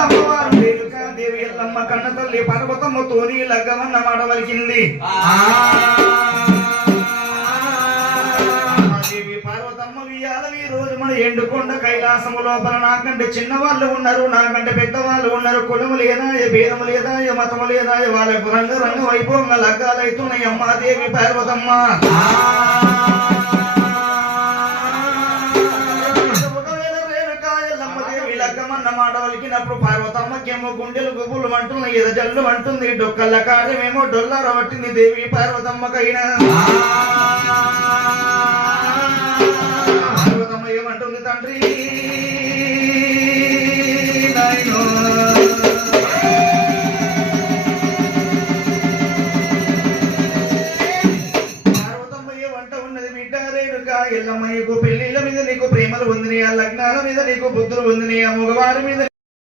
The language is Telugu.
అమ్మవారు రేణుకాదేవి ఎల్లమ్మ కన్న తల్లి పర్వతమ్మతోని లగ్గమన్న మాడవలిసింది. దేవి పార్వతమ్మ వియాలవి రోజు మన ఎండుకొండ కైలాసము లోపల నాకంటే చిన్నవాళ్ళు ఉన్నారు, నాకంటే పెద్దవాళ్ళు ఉన్నారు. కులము లేదాయ, భేదము లేదాయ, మతము లేదాయ, వాళ్ళకు రంగ వైభవంగా లగ్గాలైతున్నాయి. అమ్మాదేవి పార్వతమ్మ లగ్గమన్న మాట వలికినప్పుడు పార్వతమ్మకేమో గుండెలు గుబులు అంటున్నాయి, ఎదజల్లు అంటుంది. డొక్కల కార్యమేమో డొల్లార పట్టింది దేవి పార్వతమ్మకైనా. పార్వతమ్మ ఏమంటుంది తండ్రి